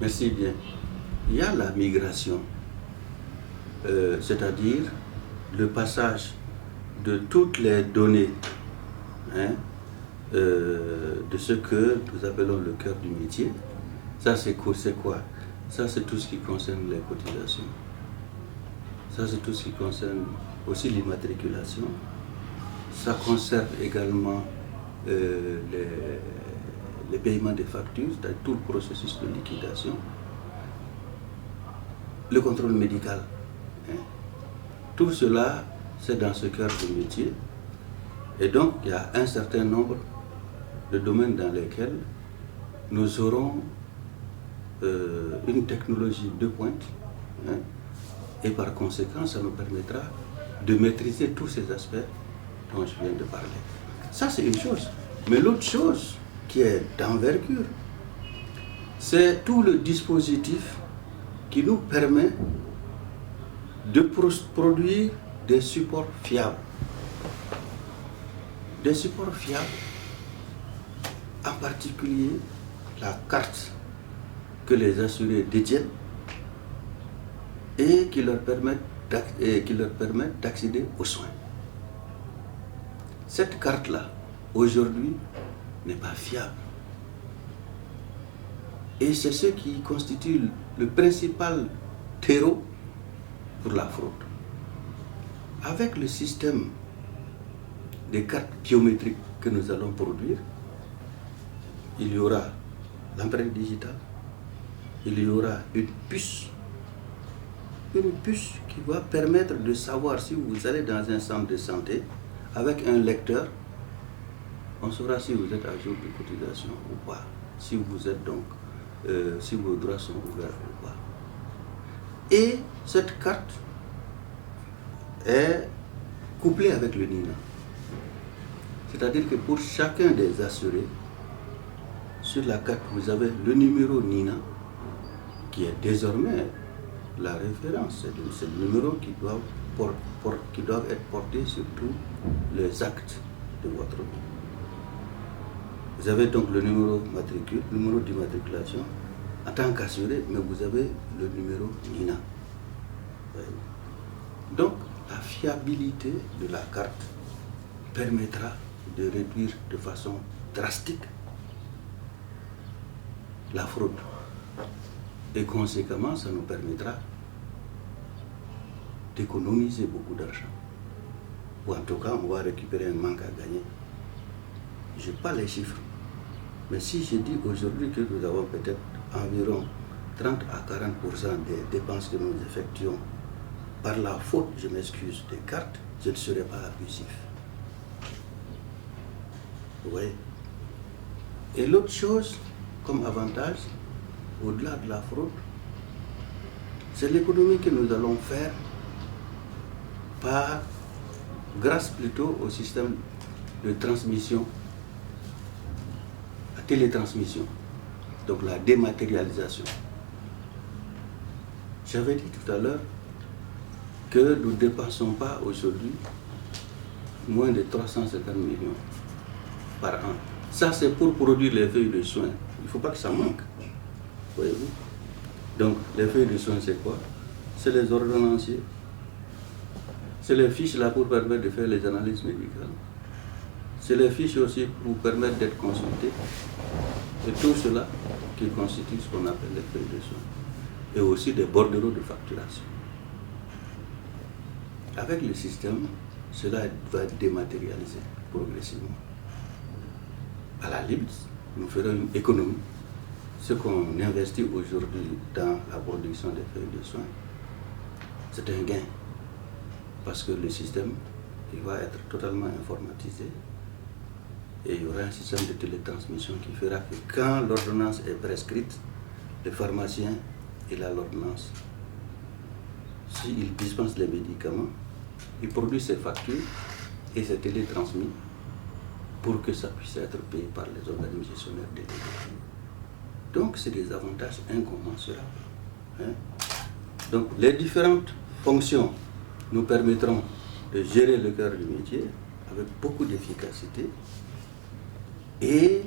Merci bien. Il y a la migration, c'est-à-dire le passage de toutes les données, hein, de ce que nous appelons le cœur du métier. Ça, c'est quoi? Ça, c'est tout ce qui concerne les cotisations. Ça, c'est tout ce qui concerne aussi l'immatriculation. Ça concerne également les paiements des factures, c'est-à-dire tout le processus de liquidation. Le contrôle médical. Hein. Tout cela, c'est dans ce cœur de métier. Et donc, il y a un certain nombre de domaines dans lesquels nous aurons une technologie de pointe. Hein, et par conséquent, ça nous permettra de maîtriser tous ces aspects dont je viens de parler. Ça, c'est une chose. Mais l'autre chose qui est d'envergure, c'est tout le dispositif qui nous permet de produire des supports fiables. Des supports fiables, en particulier la carte que les assurés détiennent et qui leur permettent d'accéder aux soins. Cette carte-là, aujourd'hui, n'est pas fiable. Et c'est ce qui constitue le principal terreau pour la fraude. Avec le système des cartes biométriques que nous allons produire, il y aura l'empreinte digitale, il y aura une puce qui va permettre de savoir si vous allez dans un centre de santé avec un lecteur, on saura si vous êtes à jour de cotisation ou pas, si vous êtes donc, si vos droits sont ouverts ou pas. Et cette carte est couplée avec le NINA. C'est-à-dire que pour chacun des assurés, sur la carte, vous avez le numéro NINA, qui est désormais la référence. C'est le numéro qui doit être porté sur tous les actes de votre vie. Vous avez donc le numéro d'immatriculation en tant qu'assuré, mais vous avez le numéro NINA. Donc, la fiabilité de la carte permettra de réduire de façon drastique la fraude. Et conséquemment, ça nous permettra d'économiser beaucoup d'argent. Ou en tout cas, on va récupérer un manque à gagner. Je n'ai pas les chiffres. Mais si je dis aujourd'hui que nous avons peut-être environ 30 à 40% des dépenses que nous effectuons par la faute, je m'excuse, des cartes, je ne serai pas abusif. Vous voyez? Et l'autre chose, comme avantage, au-delà de la fraude, c'est l'économie que nous allons faire grâce plutôt au système de transmission, la télétransmission, donc la dématérialisation. J'avais dit tout à l'heure que nous ne dépensons pas aujourd'hui moins de 350 millions par an. Ça, c'est pour produire les feuilles de soins. Il ne faut pas que ça manque. Voyez-vous? Donc, les feuilles de soins, c'est quoi? C'est les ordonnanciers. C'est les fiches là pour permettre de faire les analyses médicales. C'est les fiches aussi pour permettre d'être consulté. Et tout cela qui constitue ce qu'on appelle les feuilles de soins. Et aussi des bordereaux de facturation. Avec le système, cela va être dématérialisé progressivement. À la limite, nous ferons une économie. Ce qu'on investit aujourd'hui dans la production des feuilles de soins, c'est un gain. Parce que le système, il va être totalement informatisé. Et il y aura un système de télétransmission qui fera que quand l'ordonnance est prescrite, le pharmacien, il a l'ordonnance. S'il dispense les médicaments, il produit ses factures et c'est télétransmis pour que ça puisse être payé par les organismes gestionnaires délégués. Donc, c'est des avantages incommensurables. Hein? Donc, les différentes fonctions nous permettront de gérer le cœur du métier avec beaucoup d'efficacité et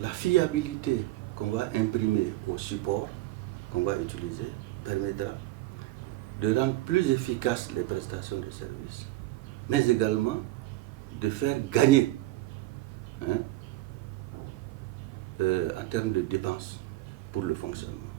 la fiabilité qu'on va imprimer au support qu'on va utiliser permettra de rendre plus efficaces les prestations de services, mais également de faire gagner en termes de dépenses pour le fonctionnement.